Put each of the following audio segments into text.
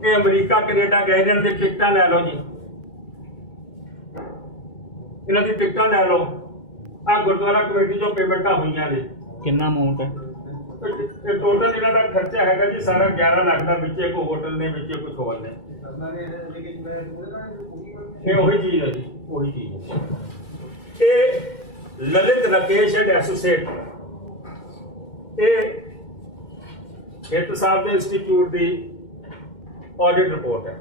ये अमरीका कनेडा गए ने, इन्हां दी टिकटां लै लो जी, इन्हां दी टिकटां लै लो। आ गुरुद्वारा कमेटी चों पेमेंटां होईयां ने। कितना अमाउंट है? टोटल इन्हां दा खर्चा हैगा जी सारा 11 लाख दा, विच एक होटल ने, विच कुछ होर ने। ये वही चीज़ है जी, वही चीज़ है। ये ललित राकेश एंड एसोसिएट, ये हित साहब के इंस्टीट्यूट की ऑडिट रिपोर्ट है,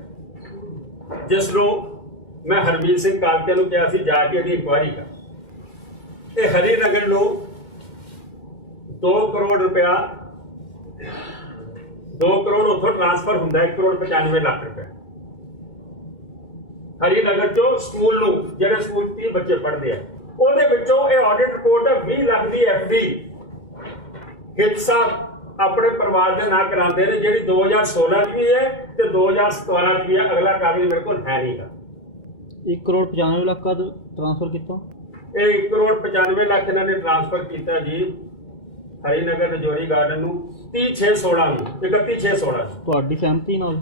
जिसनों मैं हरमीत सिंह कालके नूं कहा सी जाके इहदी इंक्वायरी कर। ये हरिनगर नूं 2 करोड़ रुपया, 2 करोड़ उतों ट्रांसफर हुंदा, 1 करोड़ 95 लाख रुपया हरिनगर चो स्कूल नूं, जिहड़े स्कूल 30 बच्चे पढ़ते हैं, ਉਹਦੇ ਵਿੱਚੋਂ ਇਹ ਆਡਿਟ ਰਿਪੋर्ट है 20 ਲੱਖ ਦੀ एफडी हित साहब अपने परिवार के नाम कराते हैं, जी 2016 भी है तो 2017 भी है। अगला कागज मेरे को है नहीं गा। 1 करोड़ 95 लाख का ट्रांसफर किया, ये 1 करोड़ 95 लाख इन्होंने ट्रांसफर किया जी हरिनगर रजौरी गार्डन नूं 30/6/16 ਨੂੰ 31/6/16 ਤੁਹਾਡੀ ਸਹਿਮਤੀ ਨਾਲ?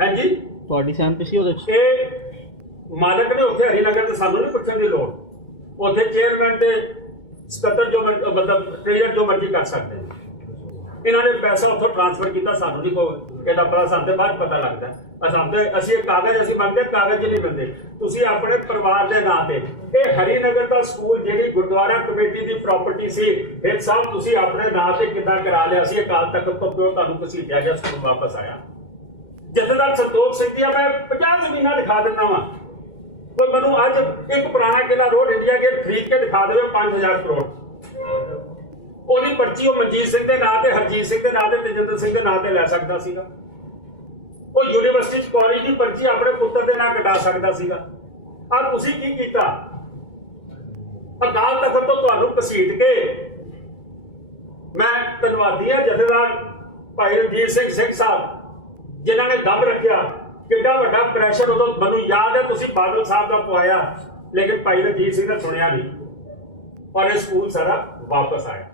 है जी, ਤੁਹਾਡੀ ਸਹਿਮਤੀ ਸੀ ਉਹਦੇ ਵਿੱਚ? ਇਹ ਮਾਲਕ ਨੇ ਉੱਥੇ ਹਰੀਨਗਰ ਤੇ ਸਾਨੂੰ ਨਹੀਂ ਪੁੱਛਣ ਦੀ ਲੋੜ, ਉੱਥੇ ਚੇਅਰਮੈਨ ਤੇ ਸਕੱਤਰ ਜੋ मतलब ट्रेजर जो मर्जी कर सकते हैं। इन्होंने पैसा उतो ट्रांसफर किया, सानू नहीं कोई कहता पता, सानू बाद पता लगता असं कागज असीं मंगते, कागज नहीं मिलते। तुसीं अपने परिवार के नाम से ये हरिनगर का स्कूल जी गुरुद्वारा कमेटी की प्रॉपर्टी सी, हित साहब तुसीं अपने नाम से किद्दां करा लिया सी? अकाल तख्त तो प्यो तुहानूं घसीटिया गया, स्कूल वापस आया। जथेदार संतोख सिंह दी मैं 50 जमीनां दिखा दिंदा वां, कोई मैं अज एक पुराना किला रोड इंडिया गेट खरीद के दिखा दे 5000 करोड़, ਉਹਦੀ पर्ची मनजीत सिंह के नाम से, हरजीत सिंह के नाम से, तेजिंदर सिंह के नाम से लै सकता सीगा। वो यूनीवर्सिटी कॉलेज की पर्ची अपने पुत्र के नाम कटा सकता सीगा। आ तुसीं की कीता? अकाल तख्त तो तुहानूं घसीट के, मैं धन्नवादी हां जथेदार भाई रणजीत सिंह साहब जिन्हां ने दम रखिया। कितना वड्डा प्रैशर उदों मैनूं याद है, तुसीं बादल साहब का पवाया, लेकिन भाई रणजीत सिंह ने सुनिया नहीं और ये स्कूल सारा वापस आया।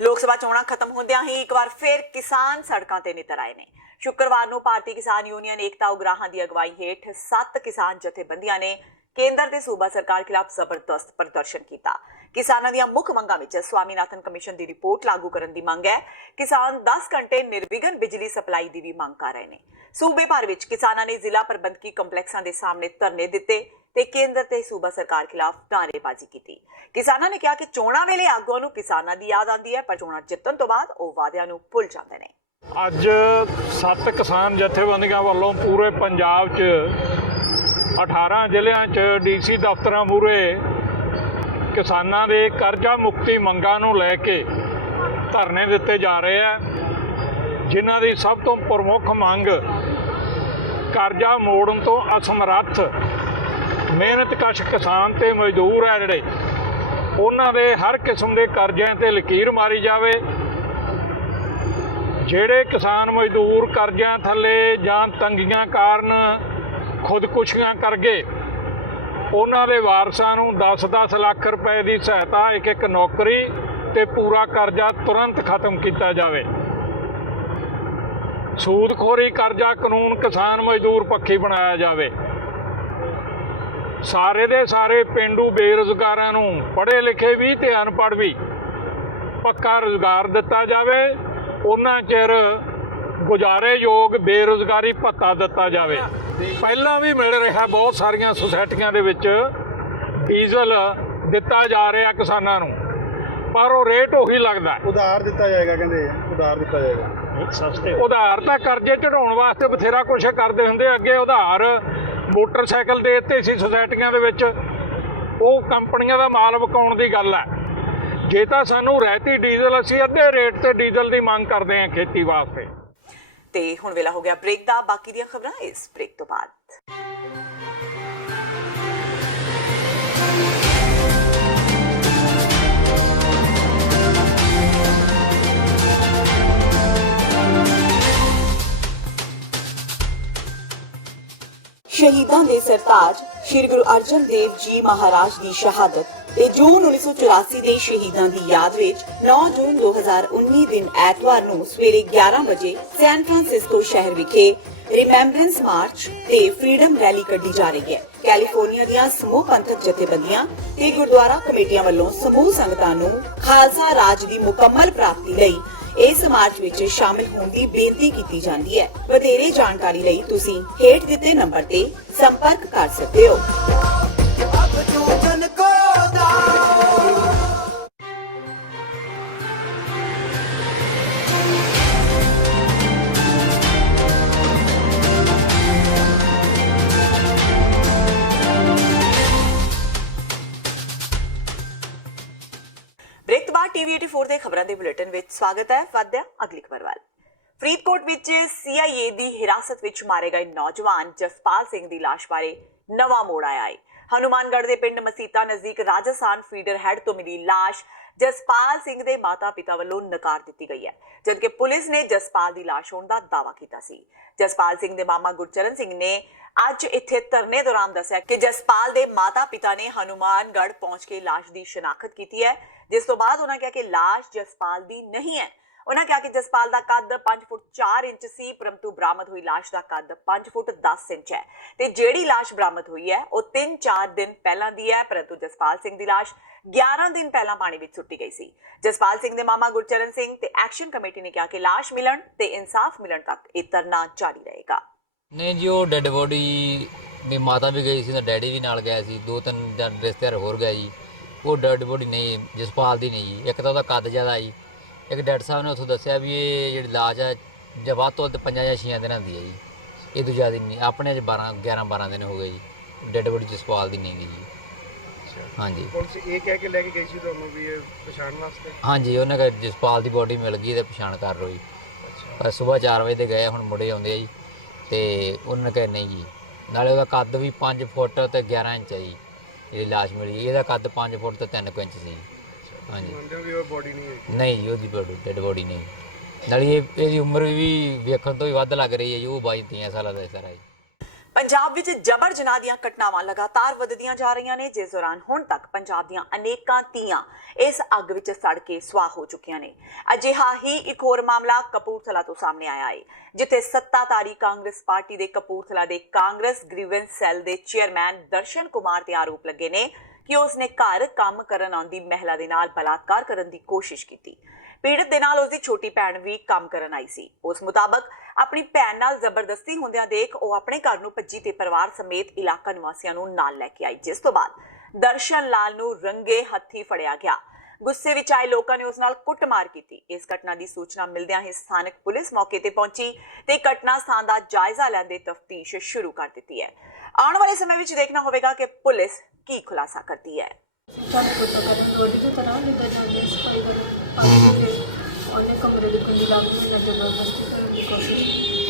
लोक सभा चोणां खत्म होंदियां ही एक बार फिर किसान सड़कां ते नितर आए ने। शुक्रवार नूं भारतीय किसान यूनियन एकता उगराहां दी अगवाई हेठ 7 किसान जथेबंदियां ने केंद्र ते सूबा सरकार खिलाफ जबरदस्त प्रदर्शन किया। किसानां दीयां मुख मंगां विच स्वामीनाथन कमीशन दी रिपोर्ट लागू करन दी मंग है। किसान 10 घंटे निर्विघन बिजली सप्लाई दी भी मंग कर रहे हैं। सूबे भर विच किसानां ने जिला प्रबंधकी कंपलैक्सां दे सामने धरने दिते ते केंद्र ते सूबा सरकार खिलाफ नारेबाजी की। किसानां ने कहा कि चोणां वेले आगूआं नूं किसानां दी याद आती है, पर चोणां जितण तो बाद ओह वादियां नूं भुल जांदे ने। ਅੱਜ 7 किसान जथेबंदियां ਵੱਲੋਂ पूरे पंजाब 'ਚ 18 ਜ਼ਿਲ੍ਹਿਆਂ 'ਚ ਡੀਸੀ ਦਫ਼ਤਰਾਂ ਮੂਹਰੇ ਕਿਸਾਨਾਂ ਦੇ ਕਰਜ਼ਾ ਮੁਕਤੀ ਮੰਗਾਂ ਨੂੰ ਲੈ ਕੇ ਧਰਨੇ ਦਿੱਤੇ ਜਾ ਰਹੇ ਆ, ਜਿਨ੍ਹਾਂ ਦੀ ਸਭ ਤੋਂ ਪ੍ਰਮੁੱਖ ਮੰਗ ਕਰਜ਼ਾ ਮੋੜਨ ਤੋਂ ਅਸਮਰੱਥ ਮਿਹਨਤਕਸ਼ ਕਿਸਾਨ ਤੇ ਮਜ਼ਦੂਰ ਹੈ ਜਿਹੜੇ, ਉਹਨਾਂ ਦੇ ਹਰ ਕਿਸਮ ਦੇ ਕਰਜ਼ਿਆਂ ਤੇ ਲਕੀਰ ਮਾਰੀ ਜਾਵੇ। ਜਿਹੜੇ ਕਿਸਾਨ ਮਜ਼ਦੂਰ ਕਰਜ਼ਿਆਂ ਥੱਲੇ ਜਾਂ ਤੰਗੀਆਂ ਕਾਰਨ ਖੁਦਕੁਸ਼ੀਆਂ ਕਰ ਗਏ, ਉਹਨਾਂ ਦੇ ਵਾਰਸਾਂ ਨੂੰ 10-10 ਲੱਖ ਰੁਪਏ ਦੀ ਸਹਾਇਤਾ, ਇੱਕ ਨੌਕਰੀ ਤੇ ਪੂਰਾ ਕਰਜ਼ਾ ਤੁਰੰਤ ਖਤਮ ਕੀਤਾ ਜਾਵੇ। ਸੂਦਖੋਰੀ ਕਰਜ਼ਾ ਕਾਨੂੰਨ ਕਿਸਾਨ ਮਜ਼ਦੂਰ ਪੱਖੀ ਬਣਾਇਆ ਜਾਵੇ। ਸਾਰੇ ਦੇ ਸਾਰੇ ਪਿੰਡੂ ਬੇਰੁਜ਼ਗਾਰਾਂ ਨੂੰ, ਪੜ੍ਹੇ ਲਿਖੇ ਵੀ ਤੇ ਅਨਪੜ੍ਹ ਵੀ, ਪੱਕਾ ਰੁਜ਼ਗਾਰ ਦਿੱਤਾ ਜਾਵੇ। ਉਹਨਾਂ ਚਿਰ ਗੁਜ਼ਾਰੇਯੋਗ ਬੇਰੁਜ਼ਗਾਰੀ ਭੱਤਾ ਦਿੱਤਾ ਜਾਵੇ। ਪਹਿਲਾਂ ਵੀ ਮਿਲ ਰਿਹਾ ਬਹੁਤ ਸਾਰੀਆਂ ਸੁਸਾਇਟੀਆਂ ਦੇ ਵਿੱਚ ਡੀਜ਼ਲ ਦਿੱਤਾ ਜਾ ਰਿਹਾ ਕਿਸਾਨਾਂ ਨੂੰ, ਪਰ ਉਹ ਰੇਟ ਉਹੀ ਲੱਗਦਾ। ਉਧਾਰ ਦਿੱਤਾ ਜਾਏਗਾ, ਕਹਿੰਦੇ ਉਧਾਰ ਦਿੱਤਾ ਜਾਏਗਾ। ਸਸਤੇ ਉਧਾਰ ਤਾਂ ਕਰਜ਼ੇ ਚੜਾਉਣ ਵਾਸਤੇ ਬਥੇਰਾ ਕੁਛ ਕਰਦੇ ਹੁੰਦੇ। ਅੱਗੇ ਉਧਾਰ ਮੋਟਰਸਾਈਕਲ ਦੇ ਦਿੱਤੇ ਸੀ ਸੁਸਾਇਟੀਆਂ ਦੇ ਵਿੱਚ, ਉਹ ਕੰਪਨੀਆਂ ਦਾ ਮਾਲ ਵਿਕਾਉਣ ਦੀ ਗੱਲ ਹੈ। ਜੇ ਤਾਂ ਸਾਨੂੰ ਰਹਿਤੀ ਡੀਜ਼ਲ, ਅਸੀਂ ਅੱਧੇ ਰੇਟ ਤੇ ਡੀਜ਼ਲ ਦੀ ਮੰਗ ਕਰਦੇ ਹਾਂ ਖੇਤੀ ਵਾਸਤੇ। ਤੇ ਹੁਣ ਵੇਲਾ ਹੋ ਗਿਆ ਬ੍ਰੇਕ ਦਾ। ਬਾਕੀ ਦੀਆਂ ਖਬਰਾਂ ਇਸ ਬ੍ਰੇਕ ਤੋਂ ਬਾਅਦ। शहीदां दे सरताज श्री गुरु अर्जन देव जी महाराज की शहादत ते जून 1984 ਦੇ ਸ਼ਹੀਦਾਂ ਦੀ ਯਾਦ ਵਿੱਚ 9 ਜੂਨ 2019 ਦਿਨ ਐਤਵਾਰ ਨੂੰ ਸਵੇਰੇ 11 ਵਜੇ ਸੈਨ ਫਰਾਂਸਿਸਕੋ ਸ਼ਹਿਰ ਵਿਖੇ ਰਿਮੈਂਬਰੈਂਸ ਮਾਰਚ ਤੇ ਫਰੀडम ਰੈਲੀ ਕੱਢੀ ਜਾ ਰਹੀ ਹੈ। ਕੈਲੀਫੋਰਨੀਆ ਦੀਆਂ ਸਮੂਹ ਪੰਥਕ ਜਥੇਬੰਦੀਆਂ ਤੇ ਗੁਰਦੁਆਰਾ ਕਮੇਟੀਆਂ ਵੱਲੋਂ ਸਮੂਹ ਸੰਗਤਾਂ ਨੂੰ ਖਾਲਸਾ ਰਾਜ ਦੀ ਮੁਕੰਮਲ ਪ੍ਰਾਪਤੀ ਲਈ ਇਸ ਮਾਰਚ ਵਿੱਚ ਸ਼ਾਮਿਲ ਹੋਣ ਦੀ ਬੇਨਤੀ ਕੀਤੀ ਜਾਂਦੀ ਹੈ। ਵਧੇਰੇ ਜਾਣਕਾਰੀ ਲਈ ਤੁਸੀਂ ਹੇਠ ਦਿੱਤੇ ਨੰਬਰ ਤੇ ਸੰਪਰਕ ਕਰ ਸਕਦੇ ਹੋ। ਬ੍ਰੇਕ ਟੀਵੀ 84 ਦੇ ਖਬਰਾਂ ਦੇ ਬੁਲੇਟਿਨ ਵਿੱਚ ਸਵਾਗਤ ਹੈ। ਵਧਿਆ ਅਗਲੀ ਖਬਰ ਵੱਲ। ਫਰੀਦਕੋਟ ਵਿੱਚ CIA ਦੀ ਹਿਰਾਸਤ ਵਿੱਚ ਮਾਰੇ ਗਏ ਨੌਜਵਾਨ ਜਸਪਾਲ ਸਿੰਘ ਦੀ ਲਾਸ਼ ਬਾਰੇ ਨਵਾਂ ਮੋੜ ਆਇਆ ਹੈ। ਹਨੂਮਾਨਗੜ੍ਹ ਦੇ ਪਿੰਡ ਮਸੀਤਾ ਨਜ਼ਦੀਕ ਰਾਜਸਥਾਨ ਫੀਡਰ ਹੈਡ ਤੋਂ ਮਿਲੀ ਲਾਸ਼ ਜਸਪਾਲ ਸਿੰਘ ਦੇ ਮਾਤਾ-ਪਿਤਾ ਵੱਲੋਂ ਨਕਾਰ ਦਿੱਤੀ ਗਈ ਹੈ, ਜਦਕਿ ਪੁਲਿਸ ਨੇ ਜਸਪਾਲ ਦੀ ਲਾਸ਼ ਹੋਣ ਦਾ ਦਾਅਵਾ ਕੀਤਾ ਸੀ। ਜਸਪਾਲ ਸਿੰਘ ਦੇ ਮਾਮਾ ਗੁਰਚਰਨ ਸਿੰਘ ਨੇ ਅੱਜ ਇੱਥੇ ਧਰਨੇ ਦੌਰਾਨ ਦੱਸਿਆ ਕਿ ਜਸਪਾਲ ਦੇ ਮਾਤਾ-ਪਿਤਾ ਨੇ ਹਨੂਮਾਨਗੜ੍ਹ ਪਹੁੰਚ ਕੇ ਲਾਸ਼ ਦੀ ਸ਼ਨਾਖਤ ਕੀਤੀ ਹੈ, ਜਿਸ ਤੋਂ ਬਾਅਦ ਉਹਨਾਂ ਕਿਹਾ ਕਿ ਲਾਸ਼ ਜਸਪਾਲ ਦੀ ਨਹੀਂ ਹੈ। ਉਹਨਾਂ ਕਿਹਾ ਕਿ ਜਸਪਾਲ ਦਾ ਕੱਦ 5 ਫੁੱਟ 4 ਇੰਚ ਸੀ, ਪਰੰਤੂ ਬਰਾਮਦ ਹੋਈ ਲਾਸ਼ ਦਾ ਕੱਦ 5 ਫੁੱਟ 10 ਇੰਚ ਹੈ ਤੇ ਜਿਹੜੀ ਲਾਸ਼ ਬਰਾਮਦ ਹੋਈ ਹੈ ਉਹ 3-4 ਦਿਨ ਪਹਿਲਾਂ ਦੀ ਹੈ, ਪਰੰਤੂ ਜਸਪਾਲ ਸਿੰਘ ਦੀ ਲਾਸ਼ 11 ਦਿਨ ਪਹਿਲਾਂ ਪਾਣੀ ਵਿੱਚ ਸੁੱਟੀ ਗਈ ਸੀ। ਜਸਪਾਲ ਸਿੰਘ ਦੇ ਮਾਮਾ ਗੁਰਚਰਨ ਸਿੰਘ ਤੇ ਐਕਸ਼ਨ ਕਮੇਟੀ ਨੇ ਕਿਹਾ ਕਿ ਲਾਸ਼ ਮਿਲਣ ਤੇ ਇਨਸਾਫ ਮਿਲਣ ਤੱਕ ਇਹ ਧਰਨਾ ਜਾਰੀ ਰਹੇਗਾ। ਨਹੀਂ ਜੀ, ਉਹ ਡੈੱਡ ਬੋਡੀ ਮੇਰੀ ਮਾਤਾ ਵੀ ਗਈ ਸੀ, ਡੈਡੀ ਵੀ ਨਾਲ ਗਿਆ ਸੀ, 2-3 ਰਿਸ਼ਤੇਦਾਰ ਹੋਰ ਗਏ ਜੀ। ਉਹ ਡੈੱਡ ਬੋਡੀ ਨਹੀਂ ਜਸਪਾਲ ਦੀ ਨਹੀਂ ਜੀ। ਇੱਕ ਤਾਂ ਉਹਦਾ ਕੱਦ ਜ਼ਿਆਦਾ ਜੀ, ਇੱਕ ਡਾਕਟਰ ਸਾਹਿਬ ਨੇ ਉੱਥੋਂ ਦੱਸਿਆ ਵੀ ਇਹ ਜਿਹੜੀ ਲਾਸ਼ ਹੈ ਜਾਂ ਵੱਧ ਤੋਂ ਵੱਧ 5 ਜਾਂ 6 ਦਿਨਾਂ ਦੀ ਹੈ ਜੀ, ਇਹ ਤੋਂ ਜ਼ਿਆਦਾ ਨਹੀਂ। ਆਪਣੇ 'ਚ 11-12 ਦਿਨ ਹੋ ਗਏ ਜੀ। ਡੈੱਡ ਬੋਡੀ ਜਸਪਾਲ ਦੀ ਨਹੀਂ ਗਈ ਜੀ। ਹਾਂਜੀ, ਪੁਲਿਸ ਇਹ ਕਹਿ ਕੇ ਲੈ ਕੇ ਗਈ ਸੀ ਤੁਹਾਨੂੰ ਵੀ ਇਹ ਪਛਾਣ ਵਾਸਤੇ? ਹਾਂਜੀ, ਉਹਨੇ ਕਿਹਾ ਜਸਪਾਲ ਦੀ ਬੋਡੀ ਮਿਲ ਗਈ ਤੇ ਪਛਾਣ ਕਰ ਲਓ ਜੀ। ਪਰ ਸਵੇਰ 4 ਵਜੇ ਦੇ ਗਏ, ਹੁਣ ਮੁੰਡੇ ਆਉਂਦੇ ਆ ਜੀ, ਤੇ ਉਹਨਾਂ ਨੇ ਕਿਹਾ ਨਹੀਂ ਜੀ। ਨਾਲੇ ਉਹਦਾ ਕੱਦ ਵੀ 5 ਫੁੱਟ ਤੇ 11 ਇੰਚ ਹੈ ਜੀ। ਜਿਹੜੀ ਲਾਸ਼ ਮਿਲੀ ਇਹਦਾ ਕੱਦ 5 ਫੁੱਟ ਤੇ 3 ਇੰਚ ਸੀ। ਹਾਂਜੀ, ਮੰਨਦੇ ਹੋ ਵੀ ਉਹ ਬੋਡੀ ਨਹੀਂ ਹੈ? ਨਹੀਂ ਜੀ, ਉਹਦੀ ਡੈਡ ਬੋਡੀ ਨਹੀਂ। ਨਾਲੇ ਇਹਦੀ ਉਮਰ ਵੀ ਵੇਖਣ ਤੋਂ ਹੀ ਵੱਧ ਲੱਗ ਰਹੀ ਹੈ ਜੀ। ਉਹ 22-23 ਸਾਲਾਂ ਦਾ ਸਰ ਹੈ। ਪੰਜਾਬ ਵਿੱਚ ਜਬਰ ਜਨਾਹ ਦੀਆਂ ਘਟਨਾਵਾਂ ਲਗਾਤਾਰ ਵਧਦੀਆਂ ਜਾ ਰਹੀਆਂ ਨੇ, ਜਿਸ ਦੌਰਾਨ ਹੁਣ ਤੱਕ ਪੰਜਾਬ ਦੀਆਂ ਅਨੇਕਾਂ ਧੀਆਂ ਇਸ ਅੱਗ ਵਿੱਚ ਸੜ ਕੇ ਸੁਆਹ ਹੋ ਚੁੱਕੀਆਂ ਨੇ। ਅਜਿਹਾ ਹੀ ਇੱਕ ਹੋਰ ਮਾਮਲਾ ਕਪੂਰਥਲਾ ਤੋਂ ਸਾਹਮਣੇ ਆਇਆ ਹੈ, ਜਿੱਥੇ ਸੱਤਾਧਾਰੀ ਕਾਂਗਰਸ ਪਾਰਟੀ ਦੇ ਕਪੂਰਥਲਾ ਦੇ ਕਾਂਗਰਸ ਗ੍ਰੀਵੈਂਸ ਸੈੱਲ ਦੇ ਚੇਅਰਮੈਨ ਦਰਸ਼ਨ ਕੁਮਾਰ ਤੇ ਆਰੋਪ ਲੱਗੇ ਨੇ ਕਿ ਉਸਨੇ ਘਰ ਕੰਮ ਕਰਨ ਆਉਂਦੀ ਮਹਿਲਾ ਦੇ ਨਾਲ ਬਲਾਤਕਾਰ ਕਰਨ ਦੀ ਕੋਸ਼ਿਸ਼ ਕੀਤੀ। ਪੀੜਤ ਦੇ ਨਾਲ ਉਸਦੀ ਛੋਟੀ ਭੈਣ ਵੀ ਕੰਮ ਕਰਨ ਆਈ ਸੀ। ਉਸ ਮੁਤਾਬਕ ਆਪਣੀ ਭੈਣ ਨਾਲ ਜ਼ਬਰਦਸਤੀ ਹੁੰਦਿਆਂ ਦੇਖ ਉਹ ਆਪਣੇ ਘਰ ਨੂੰ ਭੱਜੀ ਤੇ ਪਰਿਵਾਰ ਸਮੇਤ ਇਲਾਕਾ ਨਿਵਾਸੀਆਂ ਨੂੰ ਨਾਲ ਲੈ ਕੇ ਆਈ, ਜਿਸ ਤੋਂ ਬਾਅਦ ਦਰਸ਼ਨ ਲਾਲ ਨੂੰ ਰੰਗੇ ਹੱਥੀ ਫੜਿਆ ਗਿਆ। ਗੁੱਸੇ ਵਿੱਚ ਆਏ ਲੋਕਾਂ ਨੇ ਉਸ ਨਾਲ ਕੁੱਟਮਾਰ ਕੀਤੀ। ਇਸ ਘਟਨਾ ਦੀ ਸੂਚਨਾ ਮਿਲਦਿਆਂ ਹੀ ਸਥਾਨਕ ਪੁਲਿਸ ਮੌਕੇ ਤੇ ਪਹੁੰਚੀ ਤੇ ਘਟਨਾ ਸਥਾਨ ਦਾ ਜਾਇਜ਼ਾ ਲੈਂਦੇ ਤਫਤੀਸ਼ ਸ਼ੁਰੂ ਕਰ ਦਿੱਤੀ ਹੈ। ਆਉਣ ਵਾਲੇ ਸਮੇਂ ਵਿੱਚ ਦੇਖਣਾ ਹੋਵੇਗਾ ਕਿ ਪੁਲਿਸ ਕੀ ਖੁਲਾਸਾ ਕਰਦੀ ਹੈ। ਉਹਨੇ ਕਮਰੇ ਦੀ ਕੁੰਡੀ ਲਾ ਕੇ ਮੈਨੂੰ ਜ਼ਬਰਦਸਤੀ ਕਰਨ ਦੀ ਕੋਸ਼ਿਸ਼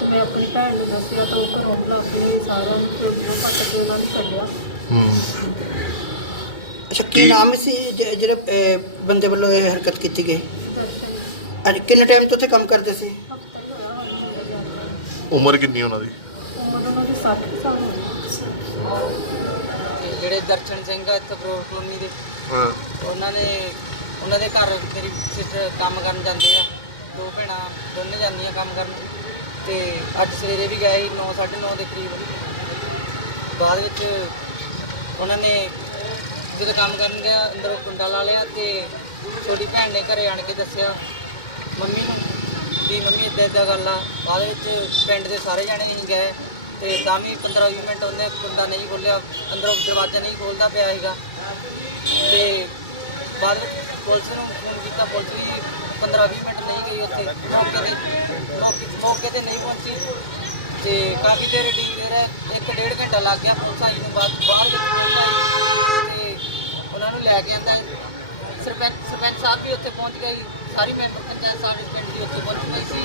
ਤੇ ਮੈਂ ਆਪਣੀ ਭੈਣ ਨੂੰ ਦੱਸਿਆ ਤਾਂ ਉਹ ਰੋਕ ਲਾ ਕੇ ਸਾਰਿਆਂ ਨੂੰ ਪੱਟ ਕੇ ਉਹਨਾਂ ਨੂੰ ਕੱਢਿਆ। ਅੱਛਾ, ਕੀ ਨਾਮ ਸੀ ਜਿਹੜੇ ਬੰਦੇ ਵੱਲੋਂ ਇਹ ਹਰਕਤ ਕੀਤੀ ਗਈ? ਅੱਜ ਕਿੰਨੇ ਟਾਈਮ ਤੋਂ ਉੱਥੇ ਕੰਮ ਕਰਦੇ ਸੀ? ਉਮਰ ਕਿੰਨੀ ਉਹਨਾਂ ਦੀ? ਉਮਰ ਉਹਨਾਂ ਦੀ 60 ਸਾਲ। ਜਿਹੜੇ ਦਰਸ਼ਨ ਸਿੰਘ ਆ ਇੱਥੇ ਬਰੋਡ ਕਲੋਨੀ ਦੇ, ਹਾਂ, ਉਹਨਾਂ ਦੇ ਘਰ ਮੇਰੀ ਸਿਸਟਰ ਕੰਮ ਕਰਨ ਜਾਂਦੇ ਆ। 2 ਭੈਣਾਂ ਦੋਨੇ ਜਾਂਦੀਆਂ ਕੰਮ ਕਰਨ, ਤੇ ਅੱਜ ਸਵੇਰੇ ਵੀ ਗਏ ਸੀ 9-9:30 ਦੇ ਕਰੀਬ। ਬਾਅਦ ਵਿੱਚ ਉਹਨਾਂ ਨੇ ਜਦੋਂ ਕੰਮ ਕਰਨ ਗਿਆ ਅੰਦਰੋਂ ਕੁੰਡਾ ਲਾ ਲਿਆ ਤੇ ਛੋਟੀ ਭੈਣ ਨੇ ਘਰੇ ਆਣ ਕੇ ਦੱਸਿਆ ਮੰਮੀ ਨੂੰ ਵੀ ਮੰਮੀ ਇੱਦਾਂ ਗੱਲ ਆ। ਬਾਅਦ ਵਿੱਚ ਪਿੰਡ ਦੇ ਸਾਰੇ ਜਾਣੇ ਨਹੀਂ ਗਏ ਤੇ ਤਾਂ ਵੀ 15-20 ਮਿੰਟ ਉਹਨੇ ਕੁੰਡਾ ਨਹੀਂ ਖੋਲ੍ਹਿਆ, ਅੰਦਰੋਂ ਦਰਵਾਜ਼ਾ ਨਹੀਂ ਖੋਲ੍ਹਦਾ ਪਿਆ ਸੀਗਾ। ਤੇ ਬਾਅਦ ਵਿੱਚ ਪੁਲਿਸ ਨੂੰ ਫੋਨ ਕੀਤਾ, ਪੁਲਿਸ ਵੀ 15-20 ਮਿੰਟ ਨਹੀਂ ਗਈ ਉੱਥੇ, ਮੌਕੇ ਤੇ ਨਹੀਂ ਪਹੁੰਚੀ ਤੇ ਕਾਫੀ ਦੇਰ ਡੀਕ ਰਿਹਾ। 1-1.5 ਘੰਟਾ ਲੱਗ ਗਿਆ ਪੁਲਿਸ ਆਈ ਨੂੰ। ਬਾਅਦ ਵਿੱਚ ਪੁਲਿਸ ਆਈ ਤੇ ਉਹਨਾਂ ਨੂੰ ਲੈ ਕੇ ਆਂਦਾ। ਸਰਪੰਚ ਸਾਹਿਬ ਵੀ ਉੱਥੇ ਪਹੁੰਚ ਗਏ, ਸਾਰੀ ਮੈਂਬਰ ਪੰਚਾਇਤ ਸਾਹਿਬ ਪਿੰਡ ਦੀ ਉੱਥੇ ਪਹੁੰਚ ਗਈ ਸੀ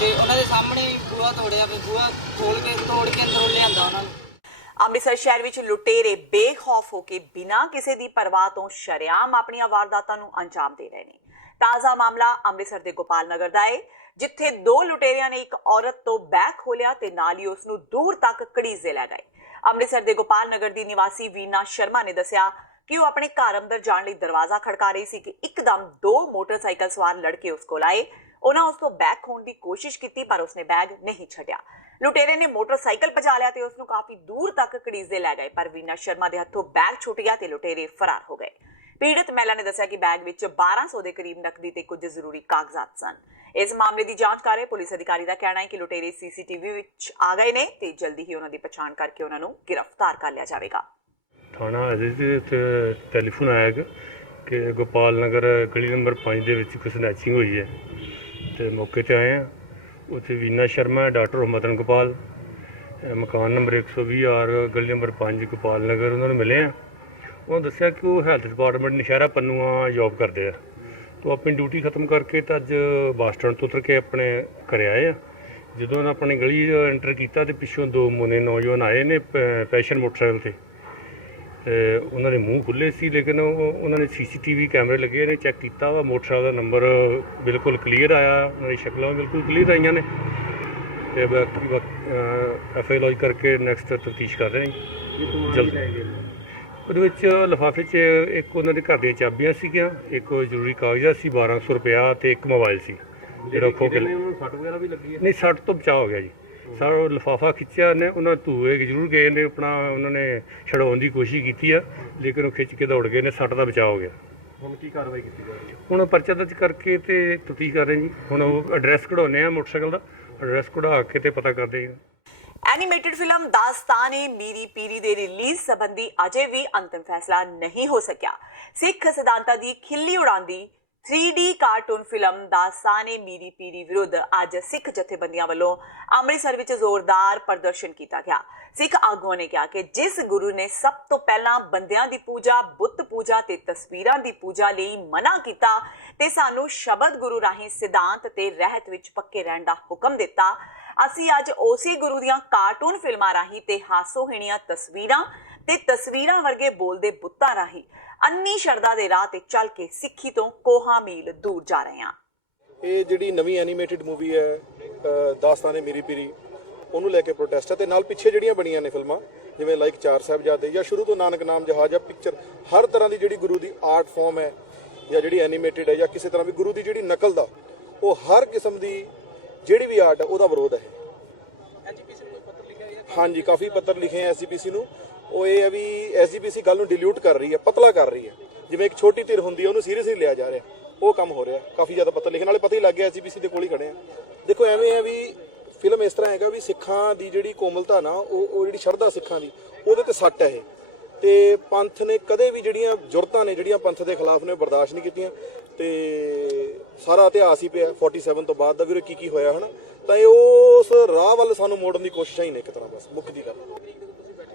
ਤੇ ਉਹਨਾਂ ਦੇ ਸਾਹਮਣੇ ਬੂਹਾ ਤੋੜਿਆ, ਵੀ ਬੂਹਾ ਤੋੜ ਕੇ ਅੰਦਰੋਂ ਲਿਆਂਦਾ ਉਹਨਾਂ ਨੂੰ। ਅੰਮ੍ਰਿਤਸਰ ਸ਼ਹਿਰ ਵਿੱਚ ਲੁਟੇਰੇ ਬੇਖੌਫ ਹੋ ਕੇ ਬਿਨਾਂ ਕਿਸੇ ਦੀ ਪਰਵਾਹ ਤੋਂ ਸ਼ਰੇਆਮ ਆਪਣੀਆਂ ਵਾਰਦਾਤਾਂ ਨੂੰ ਅੰਜਾਮ ਦੇ ਰਹੇ ਨੇ। ਤਾਜ਼ਾ ਮਾਮਲਾ ਅੰਮ੍ਰਿਤਸਰ ਦੇ ਗੋਪਾਲ ਨਗਰ ਦਾ ਹੈ, ਜਿੱਥੇ 2 ਲੁਟੇਰਿਆਂ ਨੇ ਇੱਕ ਔਰਤ ਤੋਂ ਬੈਗ ਖੋਲਿਆ ਤੇ ਨਾਲ ਹੀ ਉਸ ਨੂੰ ਦੂਰ ਤੱਕ ਘੜੀਸਦੇ ਲੈ ਗਏ। ਅੰਮ੍ਰਿਤਸਰ ਦੇ ਗੋਪਾਲ ਨਗਰ ਦੀ ਨਿਵਾਸੀ ਵੀਨਾ ਸ਼ਰਮਾ ਨੇ ਦੱਸਿਆ ਕਿ ਉਹ ਆਪਣੇ ਘਰ ਅੰਦਰ ਜਾਣ ਲਈ ਦਰਵਾਜ਼ਾ ਖੜਕਾ ਰਹੀ ਸੀ ਕਿ ਇੱਕਦਮ 2 ਮੋਟਰਸਾਈਕਲ ਸਵਾਰ ਲੜਕੇ ਉਸ ਕੋਲ ਆਏ। ਉਹਨਾਂ ਉਸ ਤੋਂ ਬੈਗ ਖੋਣ ਦੀ ਕੋਸ਼ਿਸ਼ ਕੀਤੀ ਪਰ ਉਸਨੇ ਬੈਗ ਨਹੀਂ ਛੱਡਿਆ। ਲੁਟੇਰੇ ਨੇ ਮੋਟਰਸਾਈਕਲ ਭਜਾ ਲਿਆ ਤੇ ਉਸ ਨੂੰ ਕਾਫੀ ਦੂਰ ਤੱਕ ਘੜੀਸਦੇ ਲੈ ਗਏ ਪਰ ਵੀਨਾ ਸ਼ਰਮਾ ਦੇ ਹੱਥੋਂ ਬੈਗ ਛੁੱਟ ਗਿਆ ਤੇ ਲੁਟੇਰੇ ਫਰਾਰ ਹੋ ਗਏ। ਪੀੜਤ ਮਹਿਲਾ ਨੇ ਦੱਸਿਆ ਕਿ ਬੈਗ ਵਿੱਚ 1200 ਦੇ ਕਰੀਬ ਨਕਦੀ ਤੇ ਕੁਝ ਜ਼ਰੂਰੀ ਕਾਗਜ਼ਾਤ ਸਨ। ਇਸ ਮਾਮਲੇ ਦੀ ਜਾਂਚ ਕਰ ਰਹੇ ਪੁਲਿਸ ਅਧਿਕਾਰੀ ਦਾ ਕਹਿਣਾ ਹੈ ਕਿ ਲੁਟੇਰੇ ਸੀਸੀਟੀਵੀ ਵਿੱਚ ਆ ਗਏ ਨੇ ਤੇ ਜਲਦੀ ਹੀ ਉਹਨਾਂ ਦੀ ਪਛਾਣ ਕਰਕੇ ਉਹਨਾਂ ਨੂੰ ਗ੍ਰਿਫਤਾਰ ਕਰ ਲਿਆ ਜਾਵੇਗਾ। ਥਾਣਾ ਅਜੇ ਜੀ ਉੱਥੇ ਟੈਲੀਫੋਨ ਆਇਆ ਕਿ ਗੋਪਾਲ ਨਗਰ ਗਲੀ ਨੰਬਰ 5 ਦੇ ਵਿੱਚ ਕੋਈ ਸਨੈਚਿੰਗ ਹੋਈ ਹੈ ਤੇ ਮੌਕੇ ਤੇ ਆਏ ਆ। ਉੱਥੇ ਵੀਨਾ ਸ਼ਰਮਾ, ਡਾਕਟਰ ਮਦਨ ਗੋਪਾਲ, ਮਕਾਨ ਨੰਬਰ 120 ਆਰ ਗਲੀ ਨੰਬਰ 5 ਗੋਪਾਲ ਨਗਰ ਉਹਨਾਂ ਨੂੰ ਮਿਲੇ ਆ। ਉਹਨਾਂ ਦੱਸਿਆ ਕਿ ਉਹ health department Naushera Pannuan job ਕਰਦੇ ਆ। तो अपनी ड्यूटी खत्म करके तो अज बस स्टैंड तो उतर के अपने घर आए आ। जो अपनी गली एंटर किया तो पिछों दो मुने नौजवान आए ने पैशन मोटरसाइकिल से। उन्होंने मूँह खुले सी लेकिन उन्होंने CCTV कैमरे लगे ने चैक किया वा मोटरसाइकिल का नंबर बिल्कुल क्लीयर आया, उन्होंने शक्लों बिल्कुल क्लीयर आईयां ने। ते बाकी FI लॉज करके नैक्सट तफ्तीश कर रहे हैं जल्दी। ਉਹਦੇ ਵਿੱਚ ਲਿਫਾਫੇ 'ਚ ਇੱਕ ਉਹਨਾਂ ਦੇ ਘਰ ਦੀਆਂ ਚਾਬੀਆਂ ਸੀਗੀਆਂ, ਇੱਕ ਜ਼ਰੂਰੀ ਕਾਗਜ਼ਾਤ ਸੀ, 1200 ਰੁਪਇਆ ਤੇ ਇੱਕ ਮੋਬਾਈਲ ਸੀ ਜਿਹੜਾ ਖੋ ਕੇ। ਸੱਟ ਵਗੈਰਾ ਵੀ ਲੱਗੀ ਹੈ? ਨਹੀਂ, ਸੱਟ ਤੋਂ ਬਚਾਅ ਹੋ ਗਿਆ ਜੀ। ਸਾਰਾ ਲਿਫਾਫਾ ਖਿੱਚਿਆ ਨੇ ਉਹਨਾਂ, ਧੂਏ ਜ਼ਰੂਰ ਗਏ ਨੇ, ਆਪਣਾ ਉਹਨਾਂ ਨੇ ਛਡਾਉਣ ਦੀ ਕੋਸ਼ਿਸ਼ ਕੀਤੀ ਆ ਲੇਕਿਨ ਉਹ ਖਿੱਚ ਕੇ ਦੌੜ ਗਏ ਨੇ, ਸੱਟ ਦਾ ਬਚਾਅ ਹੋ ਗਿਆ। ਹੁਣ ਕੀ ਕਾਰਵਾਈ ਕੀਤੀ ਜਾ ਰਹੀ ਹੈ? ਹੁਣ ਪਰਚਾ ਦਰਜ ਕਰਕੇ ਤੇ ਤਫਤੀਸ਼ ਕਰ ਰਹੇ ਜੀ। ਹੁਣ ਉਹ ਐਡਰੈਸ ਕਢਾਉਂਦੇ ਆ ਮੋਟਰਸਾਈਕਲ ਦਾ, ਐਡਰੈਸ ਕਢਾ ਕੇ ਤੇ ਪਤਾ ਕਰਦੇ ਆ। ਐਨੀਮੇਟਡ ਫਿਲਮ ਦਾਸਤਾਨ-ਏ ਮੀਰੀ ਪੀਰੀ ਦੇ ਰਿਲੀਜ਼ ਸੰਬੰਧੀ ਅਜੇ ਵੀ ਅੰਤਿਮ ਫੈਸਲਾ ਨਹੀਂ ਹੋ ਸਕਿਆ। ਸਿੱਖ ਸਿਧਾਂਤਾਂ ਦੀ ਖਿੱਲੀ ਉਡਾਉਂਦੀ 3D cartoon film ਦਾਸਤਾਨ-ਏ Miri Piri ਵਿਰੁੱਧ ਅੱਜ ਸਿੱਖ ਜਥੇਬੰਦੀਆਂ ਵੱਲੋਂ ਅੰਮ੍ਰਿਤਸਰ ਵਿੱਚ ਜ਼ੋਰਦਾਰ ਪ੍ਰਦਰਸ਼ਨ ਕੀਤਾ ਗਿਆ। ਸਿੱਖ ਆਗੂਆਂ ਨੇ ਕਿਹਾ ਕਿ ਜਿਸ ਗੁਰੂ ਨੇ ਸਭ ਤੋਂ ਪਹਿਲਾਂ ਬੰਦਿਆਂ ਦੀ ਪੂਜਾ, ਬੁੱਤ ਪੂਜਾ ਤੇ ਤਸਵੀਰਾਂ ਦੀ ਪੂਜਾ ਲਈ ਮਨਾ ਕੀਤਾ ਤੇ ਸਾਨੂੰ ਸ਼ਬਦ ਗੁਰੂ ਰਾਹੀਂ ਸਿਧਾਂਤ ਤੇ ਰਹਿਤ ਵਿੱਚ ਪੱਕੇ ਰਹਿਣ ਦਾ ਹੁਕਮ ਦਿੱਤਾ, ਅਸੀਂ ਅੱਜ ਉਸੇ ਗੁਰੂ ਦੀਆਂ ਕਾਰਟੂਨ ਫਿਲਮਾਂ ਰਾਹੀਂ ਤੇ ਹਾਸੋਹੀਣੀਆਂ ਤਸਵੀਰਾਂ ਤੇ ਤਸਵੀਰਾਂ ਵਰਗੇ ਬੋਲਦੇ ਬੁੱਤਾਂ ਰਾਹੀਂ ਅੰਨੀ ਸ਼ਰਧਾ ਦੇ ਰਾਹ ਤੇ ਚੱਲ ਕੇ ਸਿੱਖੀ ਤੋਂ ਕੋਹਾਂ ਮੀਲ ਦੂਰ ਜਾ ਰਹੇ ਹਾਂ। ਇਹ ਜਿਹੜੀ ਨਵੀਂ ਐਨੀਮੇਟਡ ਮੂਵੀ ਹੈ ਦਾਸਤਾਨ-ਏ ਮੀਰੀ ਪੀਰੀ, ਉਹਨੂੰ ਲੈ ਕੇ ਪ੍ਰੋਟੈਸਟ ਹੈ ਤੇ ਨਾਲ ਪਿੱਛੇ ਜਿਹੜੀਆਂ ਬਣੀਆਂ ਨੇ ਫਿਲਮਾਂ ਜਿਵੇਂ ਲਾਈਕ ਚਾਰ ਸਾਹਿਬਜ਼ਾਦੇ ਜਾਂ ਸ਼ੁਰੂ ਤੋਂ ਨਾਨਕ ਨਾਮ ਜਹਾਜ਼ ਜਾਂ ਪਿਕਚਰ, ਹਰ ਤਰ੍ਹਾਂ ਦੀ ਜਿਹੜੀ ਗੁਰੂ ਦੀ ਆਰਟ ਫਾਰਮ ਹੈ ਜਾਂ ਜਿਹੜੀ ਐਨੀਮੇਟਡ ਹੈ ਜਾਂ ਕਿਸੇ ਤਰ੍ਹਾਂ ਵੀ ਗੁਰੂ ਦੀ ਜਿਹੜੀ ਨਕਲ ਦਾ, ਉਹ ਹਰ ਕਿਸਮ ਦੀ ਜਿਹੜੀ ਵੀ ਆਰਟ ਹੈ ਉਹਦਾ ਵਿਰੋਧ ਹੈ। ਹਾਂਜੀ, ਕਾਫੀ ਪੱਤਰ ਲਿਖੇ ਹੈ SGPC ਨੂੰ। ਉਹ ਇਹ ਹੈ ਵੀ SGPC ਗੱਲ ਨੂੰ ਡਿਲਿਊਟ ਕਰ ਰਹੀ ਹੈ, ਪਤਲਾ ਕਰ ਰਹੀ ਹੈ, ਜਿਵੇਂ ਇੱਕ ਛੋਟੀ ਧਿਰ ਹੁੰਦੀ ਹੈ ਉਹਨੂੰ ਸੀਰੀਅਸਲੀ ਲਿਆ ਜਾ ਰਿਹਾ, ਉਹ ਕੰਮ ਹੋ ਰਿਹਾ। ਕਾਫੀ ਜ਼ਿਆਦਾ ਪੱਤਰ ਲਿਖਣ ਵਾਲੇ ਪਤਾ ਹੀ ਲੱਗ ਗਿਆ, SGPC ਦੇ ਕੋਲ ਹੀ ਖੜੇ ਆ। ਦੇਖੋ ਐਵੇਂ ਹੈ ਵੀ ਫਿਲਮ ਇਸ ਤਰ੍ਹਾਂ ਹੈਗਾ ਵੀ ਸਿੱਖਾਂ ਦੀ ਜਿਹੜੀ ਕੋਮਲਤਾ ਨਾ, ਉਹ ਜਿਹੜੀ ਸ਼ਰਧਾ ਸਿੱਖਾਂ ਦੀ, ਉਹਦੇ ਤੇ ਸੱਟ ਹੈ ਇਹ। ਤੇ ਪੰਥ ਨੇ ਕਦੇ ਵੀ ਜਿਹੜੀਆਂ ਜੁਰਤਾਂ ਨੇ ਜਿਹੜੀਆਂ ਪੰਥ ਦੇ ਖਿਲਾਫ ਨੇ ਬਰਦਾਸ਼ਤ ਨਹੀਂ ਕੀਤੀਆਂ ਤੇ ਸਾਰਾ ਇਤਿਹਾਸ ਹੀ ਪਿਆ 47 ਤੋਂ ਬਾਅਦ ਦਾ ਵੀ ਕੀ ਹੋਇਆ ਹਨਾ। ਤਾਂ ਇਹ ਉਸ ਰਾਹ ਵੱਲ ਸਾਨੂੰ ਮੋੜਨ ਦੀ ਕੋਸ਼ਿਸ਼ਾਂ ਹੀ ਨੇ ਇੱਕ ਤਰ੍ਹਾਂ, ਬਸ ਮੁੱਖ ਦੀ ਗੱਲ।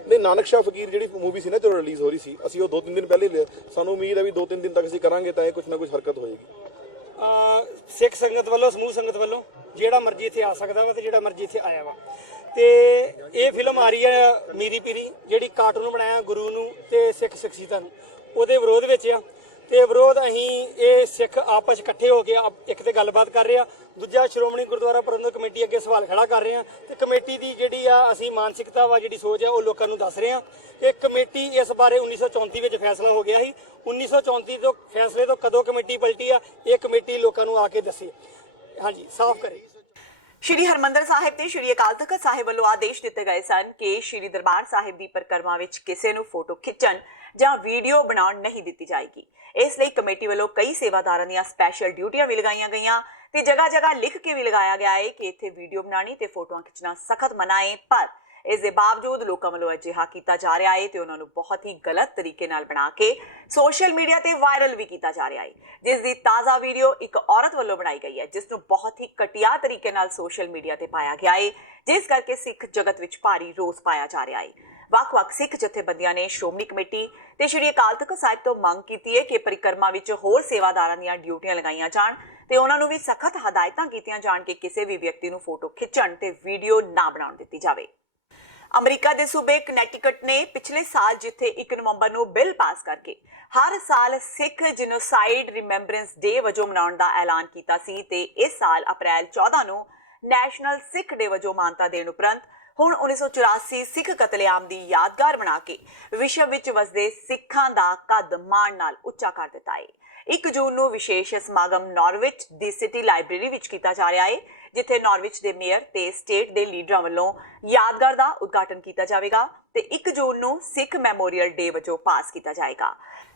ਨਹੀਂ, ਨਾਨਕ ਸ਼ਾਹ ਫਕੀਰ ਜਿਹੜੀ ਮੂਵੀ ਸੀ ਨਾ ਜਦੋਂ ਰਿਲੀਜ਼ ਹੋ ਰਹੀ ਸੀ, ਅਸੀਂ ਉਹ 2-3 ਦਿਨ ਪਹਿਲੇ ਲਿਆ। ਸਾਨੂੰ ਉਮੀਦ ਹੈ ਵੀ 2-3 ਦਿਨ ਤੱਕ ਅਸੀਂ ਕਰਾਂਗੇ ਤਾਂ ਇਹ ਕੁਝ ਨਾ ਕੁਝ ਹਰਕਤ ਹੋਏਗੀ। ਸਿੱਖ ਸੰਗਤ ਵੱਲੋਂ, ਸਮੂਹ ਸੰਗਤ ਵੱਲੋਂ ਜਿਹੜਾ ਮਰਜ਼ੀ ਇੱਥੇ ਆ ਸਕਦਾ ਵਾ ਤੇ ਜਿਹੜਾ ਮਰਜ਼ੀ ਇੱਥੇ ਆਇਆ ਵਾ। ਤੇ ਇਹ ਫਿਲਮ ਆ ਰਹੀ ਹੈ ਮੀਰੀ ਪੀਰੀ, ਜਿਹੜੀ ਕਾਰਟੂਨ ਬਣਾਇਆ ਗੁਰੂ ਨੂੰ ਤੇ ਸਿੱਖ ਸ਼ਖਸੀਅਤਾਂ ਨੂੰ, ਉਹਦੇ ਵਿਰੋਧ ਵਿੱਚ ਆ। ਤੇ ਵਿਰੋਧ ਅਸੀਂ ਇਹ ਸਿੱਖ ਆਪਸ ਇਕੱਠੇ ਹੋ ਕੇ ਇੱਕ ਤੇ ਗੱਲਬਾਤ ਕਰ ਰਹੇ ਆ, ਦੂਜਾ ਸ਼੍ਰੋਮਣੀ ਗੁਰਦੁਆਰਾ ਪ੍ਰਬੰਧਕ ਕਮੇਟੀ ਅੱਗੇ ਸਵਾਲ ਖੜਾ ਕਰ ਰਹੇ ਆ ਤੇ ਕਮੇਟੀ ਦੀ ਜਿਹੜੀ ਆ ਅਸੀਂ ਮਾਨਸਿਕਤਾ ਵਾ, ਜਿਹੜੀ ਸੋਚ ਆ, ਉਹ ਲੋਕਾਂ ਨੂੰ ਦੱਸ ਰਹੇ ਆ ਕਿ ਕਮੇਟੀ ਇਸ ਬਾਰੇ 1934 ਵਿੱਚ ਫੈਸਲਾ ਹੋ ਗਿਆ ਸੀ। 1934 ਤੋਂ ਫੈਸਲੇ ਤੋਂ ਕਦੋਂ ਕਮੇਟੀ ਪਲਟੀ ਆ, ਇਹ ਕਮੇਟੀ ਲੋਕਾਂ ਨੂੰ ਆ ਕੇ ਦੱਸੇ, ਹਾਂਜੀ ਸਾਫ਼ ਕਰੇ। ਸ਼੍ਰੀ ਹਰਮੰਦਰ ਸਾਹਿਬ ਤੇ ਸ਼੍ਰੀ ਅਕਾਲ ਤਖਤ ਸਾਹਿਬ ਵੱਲੋਂ ਆਦੇਸ਼ ਦਿੱਤੇ ਗਏ ਸਨ ਕਿ ਸ਼੍ਰੀ ਦਰਬਾਰ ਸਾਹਿਬ ਦੀ ਪਰਿਕਰਮਾ ਵਿੱਚ ਕਿਸੇ ਨੂੰ ਫੋਟੋ ਖਿੱਚਣ ਜਾਂ ਵੀਡੀਓ ਬਣਾਉਣ ਨਹੀਂ ਦਿੱਤੀ ਜਾਏਗੀ। ਇਸ ਲਈ ਕਮੇਟੀ ਵੱਲੋਂ ਕਈ ਸੇਵਾਦਾਰਾਂ ਦੀਆਂ ਸਪੈਸ਼ਲ ਡਿਊਟੀਆਂ ਵੀ ਲਗਾਈਆਂ ਗਈਆਂ ਤੇ ਜਗ੍ਹਾ-ਜਗ੍ਹਾ ਲਿਖ ਕੇ ਵੀ ਲਗਾਇਆ ਗਿਆ ਹੈ ਕਿ ਇੱਥੇ ਵੀਡੀਓ ਬਣਾਉਣੀ ਤੇ ਫੋਟੋਆਂ ਖਿੱਚਣਾ ਸਖਤ ਮਨਾ ਹੈ। ਪਰ ਇਸ ਦੇ ਬਾਵਜੂਦ ਲੋਕਾਂ ਵੱਲੋਂ ਅਜਿਹਾ ਕੀਤਾ ਜਾ ਰਿਹਾ ਹੈ ਤੇ ਉਹਨਾਂ ਨੂੰ ਬਹੁਤ ਹੀ ਗਲਤ ਤਰੀਕੇ ਨਾਲ ਬਣਾ ਕੇ ਸੋਸ਼ਲ ਮੀਡੀਆ ਤੇ ਵਾਇਰਲ ਵੀ ਕੀਤਾ ਜਾ ਰਿਹਾ ਹੈ, ਜਿਸ ਦੀ ਤਾਜ਼ਾ ਵੀਡੀਓ ਇੱਕ ਔਰਤ ਵੱਲੋਂ ਬਣਾਈ ਗਈ ਹੈ, ਜਿਸ ਨੂੰ ਬਹੁਤ ਹੀ ਘਟੀਆ ਤਰੀਕੇ ਨਾਲ ਸੋਸ਼ਲ ਮੀਡੀਆ ਤੇ ਪਾਇਆ ਗਿਆ ਹੈ, ਜਿਸ ਕਰਕੇ ਸਿੱਖ ਜਗਤ ਵਿੱਚ ਭਾਰੀ ਰੋਸ ਪਾਇਆ ਜਾ ਰਿਹਾ ਹੈ। ਵੱਖ-ਵੱਖ ਸਿੱਖ ਜਥੇਬੰਦੀਆਂ ਨੇ ਸ਼੍ਰੋਮਣੀ ਕਮੇਟੀ ਤੇ ਸ਼੍ਰੀ ਅਕਾਲ ਤਖਤ ਸਾਹਿਬ ਤੋਂ ਮੰਗ ਕੀਤੀ ਹੈ ਕਿ ਪਰਿਕਰਮਾ ਵਿੱਚ ਹੋਰ ਸੇਵਾਦਾਰਾਂ ਦੀਆਂ ਡਿਊਟੀਆਂ ਲਗਾਈਆਂ ਜਾਣ ਤੇ ਉਹਨਾਂ ਨੂੰ ਵੀ ਸਖਤ ਹਦਾਇਤਾਂ ਕੀਤੀਆਂ ਜਾਣ ਕਿ ਕਿਸੇ ਵੀ ਵਿਅਕਤੀ ਨੂੰ ਫੋਟੋ ਖਿੱਚਣ ਤੇ ਵੀਡੀਓ ਨਾ ਬਣਾਉਣ ਦਿੱਤੀ ਜਾਵੇ। ਅਮਰੀਕਾ ਦੇ ਸੂਬੇ ਕਨੈਟਿਕਟ ਨੇ ਪਿਛਲੇ ਸਾਲ ਜਿੱਥੇ 1 ਨਵੰਬਰ ਨੂੰ ਬਿੱਲ ਪਾਸ ਕਰਕੇ ਹਰ ਸਾਲ ਸਿੱਖ ਜੀਨੋਸਾਈਡ ਰਿਮੈਂਬਰੈਂਸ ਡੇ ਵਜੋਂ ਮਨਾਉਣ ਦਾ ਐਲਾਨ ਕੀਤਾ ਸੀ ਤੇ ਇਸ ਸਾਲ ਅਪ੍ਰੈਲ 14 ਨੂੰ ਨੈਸ਼ਨਲ ਸਿੱਖ ਡੇ ਵਜੋਂ ਮਾਨਤਾ ਦੇਣ ਉਪਰੰਤ ਹੁਣ 1984 ਸਿੱਖ ਕਤਲੇਆਮ ਦੀ ਯਾਦਗਾਰ ਬਣਾ ਕੇ ਵਿਸ਼ਵ ਵਿੱਚ ਵਸਦੇ ਸਿੱਖਾਂ ਦਾ ਕੱਦ ਮਾਣ ਨਾਲ ਉੱਚਾ ਕਰ ਦਿੱਤਾ ਹੈ। 1 ਜੂਨ ਨੂੰ ਵਿਸ਼ੇਸ਼ ਸਮਾਗਮ ਨਾਰਵਿਚ ਦੀ ਸਿਟੀ ਲਾਇਬ੍ਰੇਰੀ ਵਿੱਚ ਕੀਤਾ ਜਾ ਰਿਹਾ ਹੈ, ਜਿੱਥੇ ਨਾਰਵਿਚ ਦੇ ਮੇਅਰ ਤੇ ਸਟੇਟ ਦੇ ਲੀਡਰਾਂ ਵੱਲੋਂ ਯਾਦਗਾਰ ਦਾ ਉਦਘਾਟਨ ਕੀਤਾ ਜਾਵੇਗਾ ਤੇ 1 ਜੂਨ ਨੂੰ ਸਿੱਖ ਮੈਮੋਰੀਅਲ ਡੇ ਵਜੋਂ ਪਾਸ ਕੀਤਾ ਜਾਏਗਾ।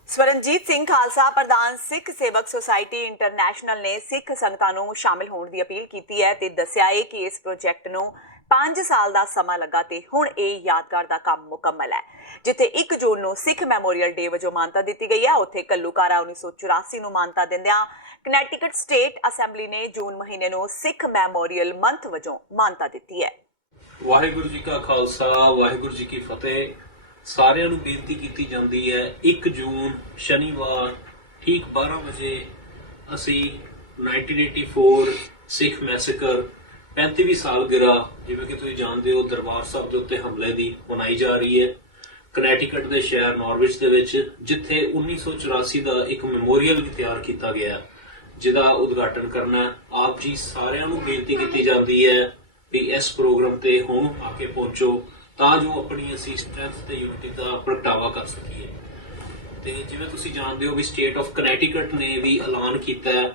ਸਵਰਨਜੀਤ ਸਿੰਘ ਖਾਲਸਾ ਪ੍ਰਧਾਨ ਸਿੱਖ ਸੇਵਕ ਸੁਸਾਇਟੀ ਇੰਟਰਨੈਸ਼ਨਲ ਨੇ ਸਿੱਖ ਸੰਗਤਾਂ ਨੂੰ ਸ਼ਾਮਿਲ ਹੋਣ ਦੀ ਅਪੀਲ ਕੀਤੀ ਹੈ ਤੇ ਦੱਸਿਆ ਹੈ ਕਿ ਇਸ ਪ੍ਰੋਜੈਕਟ ਨੂੰ 5 ਸਾਲ ਦਾ ਸਮਾਂ ਲੱਗਾ ਤੇ ਹੁਣ ਇਹ ਯਾਦਗਾਰ ਦਾ ਕੰਮ ਮੁਕੰਮਲ ਹੈ। ਜਿੱਥੇ 1 ਜੂਨ ਨੂੰ ਸਿੱਖ ਮੈਮੋਰੀਅਲ ਡੇ ਵਜੋਂ ਮਾਨਤਾ ਦਿੱਤੀ ਗਈ ਹੈ, ਉੱਥੇ ਘੱਲੂਘਾਰਾ 1984 ਨੂੰ ਮਾਨਤਾ ਦਿੰਦਿਆਂ ਕਨੈਟੀਕਟ ਸਟੇਟ ਅਸੈਂਬਲੀ ਨੇ ਜੂਨ ਮਹੀਨੇ ਨੂੰ ਸਿੱਖ ਮੈਮੋਰੀਅਲ ਮੰਥ ਵਜੋਂ ਮਾਨਤਾ ਦਿੱਤੀ ਹੈ। ਵਾਹਿਗੁਰੂ ਜੀ ਕਾ ਖਾਲਸਾ, ਵਾਹਿਗੁਰੂ ਜੀ ਕੀ ਫਤਿਹ। ਸਾਰਿਆਂ ਨੂੰ ਬੇਨਤੀ ਕੀਤੀ ਜਾਂਦੀ ਹੈ 1 ਜੂਨ ਸ਼ਨੀਵਾਰ ਠੀਕ 12 ਵਜੇ ਅਸੀਂ 1984 ਸਿੱਖ ਮੈਸੇਕਰ 35ਵੀਂ ਸਾਲਗਿਰਾ, ਜਿਵੇਂ ਕਿ ਤੁਸੀਂ ਜਾਣਦੇ ਹੋ, ਦਰਬਾਰ ਸਾਹਿਬ ਦੇ ਉੱਤੇ ਹਮਲੇ ਦੀ ਮਨਾਈ ਜਾ ਰਹੀ ਹੈ ਕਨੈਟੀਕਟ ਦੇ ਸ਼ਹਿਰ ਨਾਰਵਿਚ ਦੇ ਵਿੱਚ, ਜਿੱਥੇ 1984 ਦਾ ਇੱਕ ਮੈਮੋਰੀਅਲ ਵੀ ਤਿਆਰ ਕੀਤਾ ਗਿਆ ਜਿਹਦਾ ਉਦਘਾਟਨ ਕਰਨਾ। ਆਪ ਜੀ ਸਾਰਿਆਂ ਨੂੰ ਬੇਨਤੀ ਕੀਤੀ ਜਾਂਦੀ ਹੈ ਵੀ ਇਸ ਪ੍ਰੋਗਰਾਮ ਤੇ ਹੁਣ ਆ ਕੇ ਪਹੁੰਚੋ ਤਾਂ ਜੋ ਆਪਣੀ ਅਸੀਂ ਸਟਰੈਂਥ ਤੇ ਯੂਨਿਟੀ ਦਾ ਪ੍ਰਗਟਾਵਾ ਕਰ ਸਕੀਏ। ਤੇ ਜਿਵੇਂ ਤੁਸੀਂ ਜਾਣਦੇ ਹੋ ਵੀ ਸਟੇਟ ਆਫ ਕਨੈਟੀਕਟ ਨੇ ਵੀ ਐਲਾਨ ਕੀਤਾ ਹੈ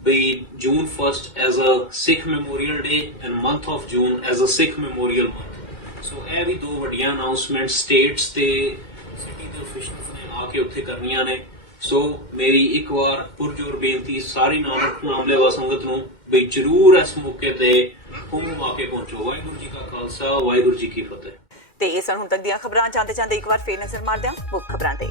ਵੀ June 1 as a Sikh memorial day and month of June as a Sikh memorial month. So ਇਹ ਵੀ ਦੋ ਵੱਡੀਆਂ ਅਨਾਉਂਸਮੈਂਟ ਸਟੇਟਸ ਤੇ ਸਿਟੀ ਦੇ ਅਫੀਸ਼ੀਅਲਸ ਨੇ ਆ ਕੇ ਉੱਥੇ ਕਰਨੀਆਂ ਨੇ। ਸੋ ਮੇਰੀ ਇੱਕ ਵਾਰ ਪੁਰਜੋਰ ਬੇਨਤੀ ਸਾਰੀ ਨਾਨਕ ਨਾਮਲੇਵਾ ਸੰਗਤ ਨੂੰ ਵੀ ਜ਼ਰੂਰ ਇਸ ਮੌਕੇ ਤੇ ਹੁਮ ਆ ਕੇ ਪਹੁੰਚੋ। ਵਾਹਿਗੁਰੂ ਜੀ ਕਾ ਖਾਲਸਾ, ਵਾਹਿਗੁਰੂ ਜੀ ਕੀ ਫਤਿਹ। ਤੇ ਇਹ ਸਨ ਹੁਣ ਤੱਕ ਦੀਆਂ ਖਬਰਾਂ। ਜਾਂਦੇ ਇੱਕ ਵਾਰ ਫੇਰ ਨਜ਼ਰ ਮਾਰਦੇ ਹਾਂ ਮੁੱਖ ਖਬਰਾਂ ਤੇ।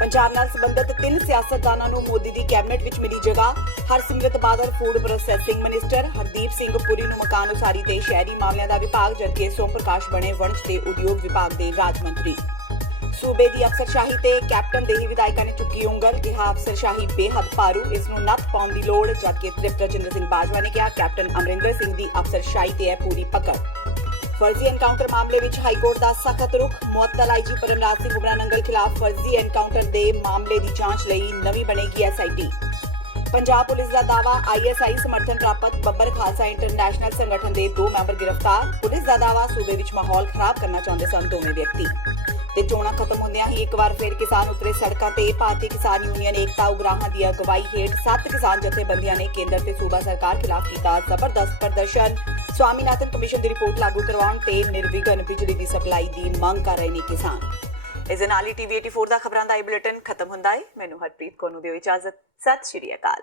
ਪੰਜਾਬ ਨਾਲ ਸੰਬੰਧਿਤ 3 ਸਿਆਸਤਦਾਨਾਂ ਨੂੰ ਮੋਦੀ ਦੀ ਕੈਬਨਿਟ ਵਿੱਚ ਮਿਲੀ ਜਗ੍ਹਾ। Harsimrat Badal food processing minister, Hardeep Singh Puri ਨੂੰ ਮਕਾਨ ਉਸਾਰੀ ਤੇ ਸ਼ਹਿਰੀ ਮਾਮਲਿਆਂ ਦਾ ਵਿਭਾਗ, ਜਦਕਿ ਸੋਮ ਪ੍ਰਕਾਸ਼ ਬਣੇ ਵਣਜ ਤੇ ਉਦਯੋਗ ਵਿਭਾਗ ਦੇ ਰਾਜ ਮੰਤਰੀ। ਸੂਬੇ ਦੀ ਅਫਸਰਸ਼ਾਹੀ ਤੇ ਕੈਪਟਨ ਦੇਹੀ ਵਿਧਾਇਕਾਂ ਨੇ ਚੁੱਕੀ ਉਂਗਲ, ਕਿਹਾ ਅਫਸਰਸ਼ਾਹੀ ਬੇਹੱਦ ਭਾਰੂ, ਇਸ ਨੂੰ ਨੱਥ ਪਾਉਣ ਦੀ ਲੋੜ। ਜਦਕਿ ਤ੍ਰਿਪਤ ਰਜਿੰਦਰ ਸਿੰਘ ਬਾਜਵਾ ਨੇ ਕਿਹਾ ਕੈਪਟਨ ਅਮਰਿੰਦਰ ਸਿੰਘ ਦੀ ਅਫਸਰਸ਼ਾਹੀ ਤੇ ਹੈ ਪੂਰੀ ਪਕੜ। ਫਰਜ਼ੀ ਐਨਕਾਊਂਟਰ ਮਾਮਲੇ ਵਿੱਚ ਹਾਈਕੋਰਟ ਦਾ ਸਖਤ ਰੁਖ। ਮੁਅੱਤਲ ਆਈਜੀ ਪਰਮਰਾਜ ਸਿੰਘ ਉਬਰਾ ਨੰਗਲ ਖਿਲਾਫ ਫਰਜ਼ੀ ਐਨਕਾਊਂਟਰ ਦੇ ਮਾਮਲੇ ਦੀ ਜਾਂਚ ਲਈ ਨਵੀਂ ਬਣੇਗੀ ਐਸਆਈਟੀ। ਪੰਜਾਬ ਪੁਲਿਸ ਦਾ ਦਾਅਵਾ, ਆਈਐਸਆਈ ਸਮਰਥਨ ਪ੍ਰਾਪਤ ਬੱਬਰ ਖਾਲਸਾ ਇੰਟਰਨੈਸ਼ਨਲ ਸੰਗਠਨ ਦੇ 2 ਮੈਂਬਰ ਗ੍ਰਿਫਤਾਰ। ਪੁਲਿਸ ਦਾ ਦਾਅਵਾ, ਸੂਬੇ ਵਿੱਚ ਮਾਹੌਲ ਖਰਾਬ ਕਰਨਾ ਚਾਹੁੰਦੇ ਸਨ ਦੋਵੇਂ ਵਿਅਕਤੀ। ਤੇ ਚੋਣਾਂ ਖਤਮ ਹੁੰਦਿਆਂ ਹੀ ਇੱਕ ਵਾਰ ਫਿਰ ਕਿਸਾਨ ਉਤਰੇ ਸੜਕਾਂ ਤੇ। ਭਾਰਤੀ ਕਿਸਾਨ ਯੂਨੀਅਨ ਏਕਤਾ ਉਗਰਾਹਾਂ ਦੀ ਅਗਵਾਈ ਹੇਠ 7 ਕਿਸਾਨ ਜਥੇਬੰਦੀਆਂ ਨੇ ਕੇਂਦਰ ਤੇ ਸੂਬਾ ਸਰਕਾਰ ਖਿਲਾਫ ਕੀਤਾ ਜ਼ਬਰਦਸਤ ਪ੍ਰਦਰਸ਼ਨ। ਸਵਾਮੀਨਾਥਨ ਕਮਿਸ਼ਨ ਦੀ ਰਿਪੋਰਟ ਲਾਗੂ ਕਰਵਾਉਣ ਤੇ ਨਿਰਵਿਘਨ ਬਿਜਲੀ ਦੀ ਸਪਲਾਈ ਦੀ ਮੰਗ ਕਰ ਰਹੇ ਨੇ ਕਿਸਾਨ। ਇਸ ਦੇ ਨਾਲ ਹੀ TV 84 ਦਾ ਖਬਰਾਂ ਦਾ ਇਹ ਬੁਲੇਟਿਨ ਖਤਮ ਹੁੰਦਾ ਹੈ। ਮੈਨੂੰ ਹਰਪ੍ਰੀਤ ਕੌਰ ਨੂੰ ਦਿਓ ਇਜਾਜ਼ਤ। ਸਤਿ ਸ਼੍ਰੀ ਅਕਾਲ।